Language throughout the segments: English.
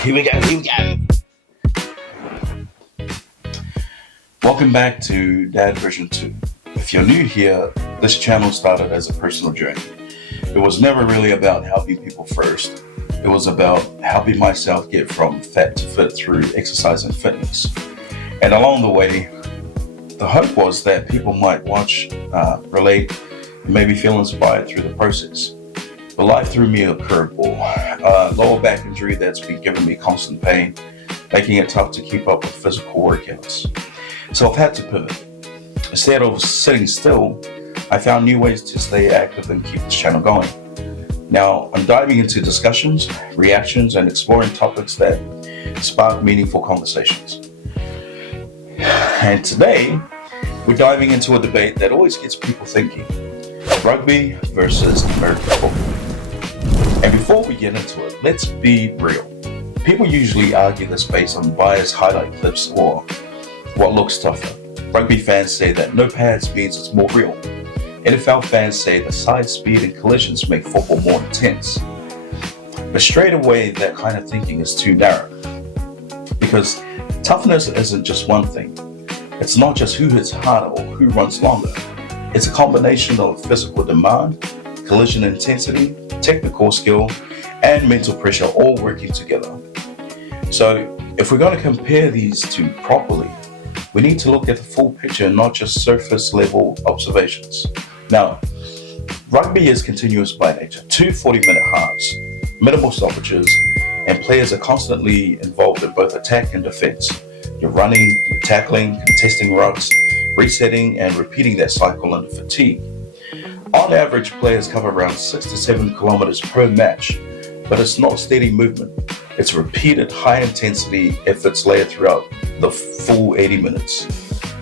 Here we go. Welcome back to Dad version 2. If you're new here, this channel started as a personal journey. It was never really about helping people first. It was about helping myself get from fat to fit through exercise and fitness. And along the way, the hope was that people might watch, relate, and maybe feel inspired through the process. But life threw me a curveball, a lower back injury that's been giving me constant pain, making it tough to keep up with physical workouts. So I've had to pivot. Instead of sitting still, I found new ways to stay active and keep this channel going. Now, I'm diving into discussions, reactions, and exploring topics that spark meaningful conversations. And today, we're diving into a debate that always gets people thinking: rugby versus American football. And before we get into it, let's be real. People usually argue this based on biased highlight clips or what looks tougher. Rugby fans say that no pads means it's more real. NFL fans say the side speed and collisions make football more intense. But straight away, that kind of thinking is too narrow. Because toughness isn't just one thing. It's not just who hits harder or who runs longer. It's a combination of physical demand, collision intensity, technical skill, and mental pressure all working together. So if we're going to compare these two properly, we need to look at the full picture, not just surface level observations. Now, rugby is continuous by nature. 2 40-minute halves, minimal stoppages, and players are constantly involved in both attack and defense. You're running, tackling, contesting rucks, resetting, and repeating that cycle under fatigue. On average, players cover around 6 to 7 kilometers per match, but it's not steady movement. It's repeated high-intensity efforts layered throughout the full 80 minutes.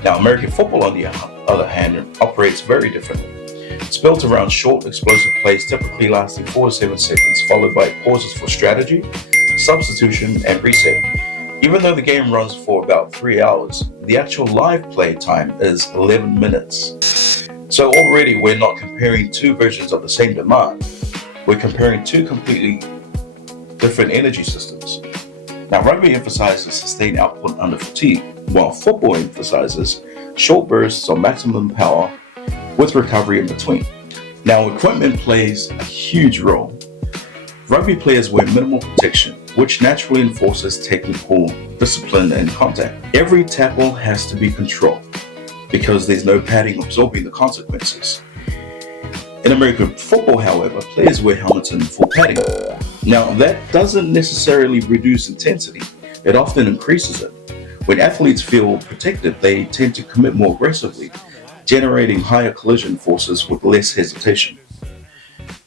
Now, American football, on the other hand, operates very differently. It's built around short, explosive plays, typically lasting 4 to 7 seconds, followed by pauses for strategy, substitution, and reset. Even though the game runs for about 3 hours, the actual live play time is 11 minutes. So already we're not comparing two versions of the same demand. We're comparing two completely different energy systems. Now, rugby emphasizes sustained output under fatigue, while football emphasizes short bursts of maximum power with recovery in between. Now, equipment plays a huge role. Rugby players wear minimal protection, which naturally enforces technical discipline and contact. Every tackle has to be controlled because there's no padding absorbing the consequences. In American football, however, players wear helmets and full padding. Now, that doesn't necessarily reduce intensity. It often increases it. When athletes feel protected, they tend to commit more aggressively, generating higher collision forces with less hesitation.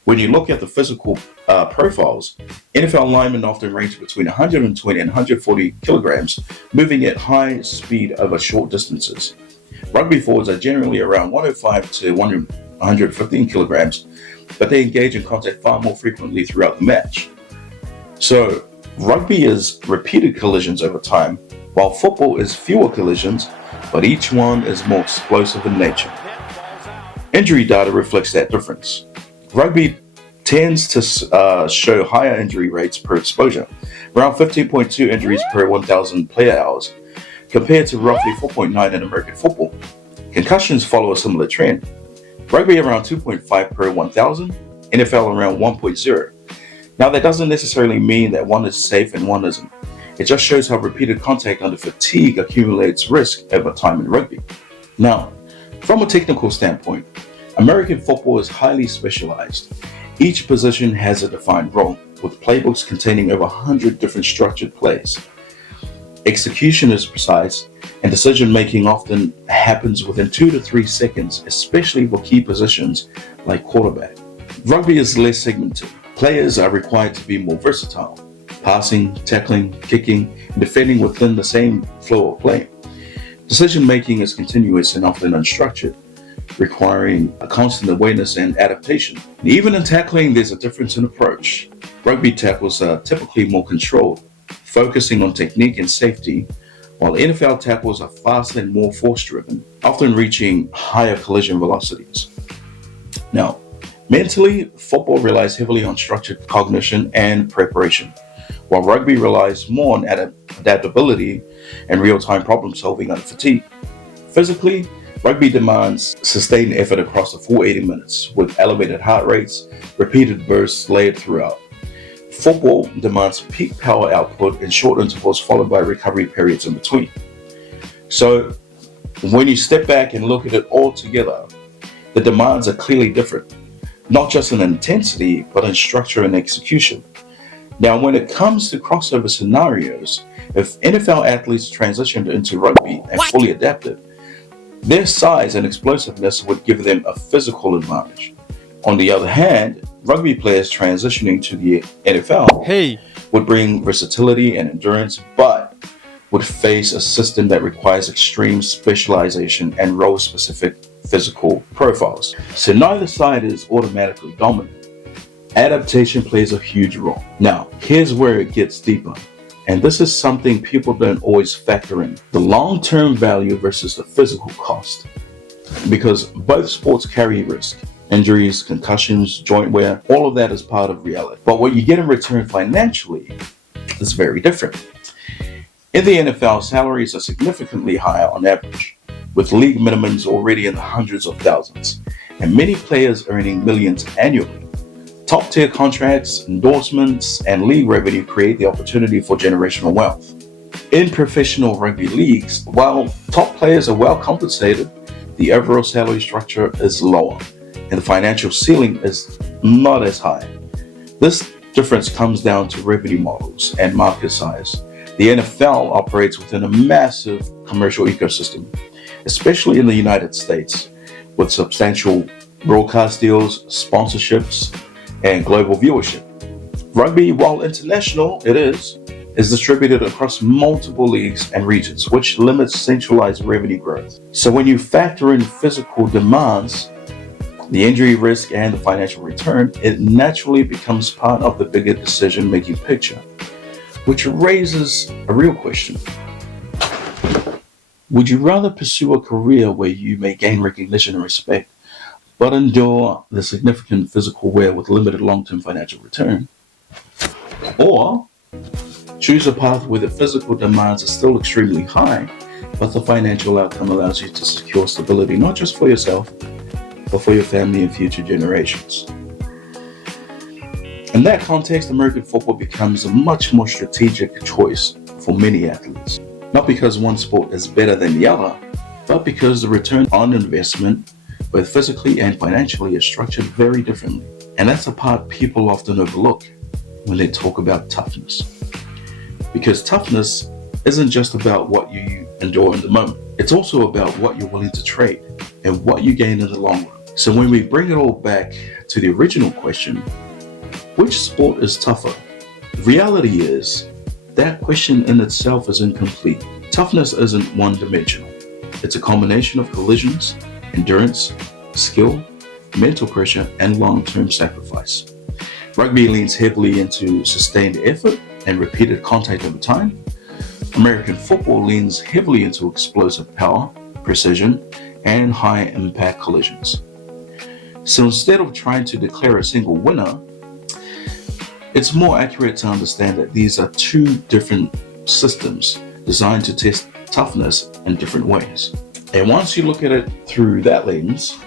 When you look at the physical profiles, NFL linemen often range between 120 and 140 kilograms, moving at high speed over short distances. Rugby forwards are generally around 105 to 115 kilograms, but they engage in contact far more frequently throughout the match. So, rugby is repeated collisions over time, while football is fewer collisions, but each one is more explosive in nature. Injury data reflects that difference. Rugby tends to show higher injury rates per exposure, around 15.2 injuries per 1,000 player hours, compared to roughly 4.9 in American football. Concussions follow a similar trend. Rugby around 2.5 per 1,000, NFL around 1.0. Now, that doesn't necessarily mean that one is safe and one isn't. It just shows how repeated contact under fatigue accumulates risk over time in rugby. Now, from a technical standpoint, American football is highly specialized. Each position has a defined role, with playbooks containing over 100 different structured plays. Execution is precise, and decision-making often happens within 2 to 3 seconds, especially for key positions like quarterback. Rugby is less segmented. Players are required to be more versatile, passing, tackling, kicking, and defending within the same flow of play. Decision-making is continuous and often unstructured, requiring a constant awareness and adaptation. And even in tackling, there's a difference in approach. Rugby tackles are typically more controlled, focusing on technique and safety, while NFL tackles are faster and more force-driven, often reaching higher collision velocities. Now, mentally, football relies heavily on structured cognition and preparation, while rugby relies more on adaptability and real-time problem solving under fatigue. Physically, rugby demands sustained effort across the full 80 minutes with elevated heart rates, repeated bursts layered throughout. Football demands peak power output in short intervals followed by recovery periods in between. So when you step back and look at it all together, the demands are clearly different, not just in intensity, but in structure and execution. Now, when it comes to crossover scenarios, if NFL athletes transitioned into rugby and fully adapted, their size and explosiveness would give them a physical advantage. On the other hand, rugby players transitioning to the NFL would bring versatility and endurance, but would face a system that requires extreme specialization and role-specific physical profiles. So neither side is automatically dominant. Adaptation plays a huge role. Now, here's where it gets deeper. And this is something people don't always factor in. The long-term value versus the physical cost. Because both sports carry risk. Injuries, concussions, joint wear, all of that is part of reality. But what you get in return financially is very different. In the NFL, salaries are significantly higher on average, with league minimums already in the hundreds of thousands, and many players earning millions annually. Top-tier contracts, endorsements, and league revenue create the opportunity for generational wealth. In professional rugby leagues, while top players are well compensated, the overall salary structure is lower, and the financial ceiling is not as high. This difference comes down to revenue models and market size. The NFL operates within a massive commercial ecosystem, especially in the United States, with substantial broadcast deals, sponsorships, and global viewership. Rugby, while international, it is distributed across multiple leagues and regions, which limits centralized revenue growth. So when you factor in physical demands, the injury risk, and the financial return, it naturally becomes part of the bigger decision-making picture, which raises a real question. Would you rather pursue a career where you may gain recognition and respect, but endure the significant physical wear with limited long-term financial return? Or choose a path where the physical demands are still extremely high, but the financial outcome allows you to secure stability, not just for yourself, but for your family and future generations. In that context, American football becomes a much more strategic choice for many athletes. Not because one sport is better than the other, but because the return on investment, both physically and financially, is structured very differently. And that's a part people often overlook when they talk about toughness. Because toughness isn't just about what you endure in the moment. It's also about what you're willing to trade and what you gain in the long run. So when we bring it all back to the original question, which sport is tougher? The reality is that question in itself is incomplete. Toughness isn't one-dimensional. It's a combination of collisions, endurance, skill, mental pressure, and long-term sacrifice. Rugby leans heavily into sustained effort and repeated contact over time. American football leans heavily into explosive power, precision, and high-impact collisions. So instead of trying to declare a single winner, it's more accurate to understand that these are two different systems designed to test toughness in different ways. And once you look at it through that lens,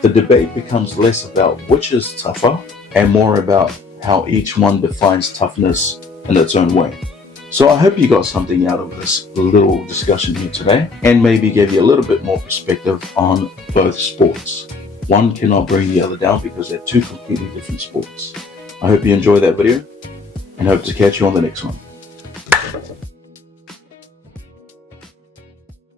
the debate becomes less about which is tougher and more about how each one defines toughness in its own way. So I hope you got something out of this little discussion here today and maybe gave you a little bit more perspective on both sports. One cannot bring the other down because they're two completely different sports. I hope you enjoyed that video and hope to catch you on the next one.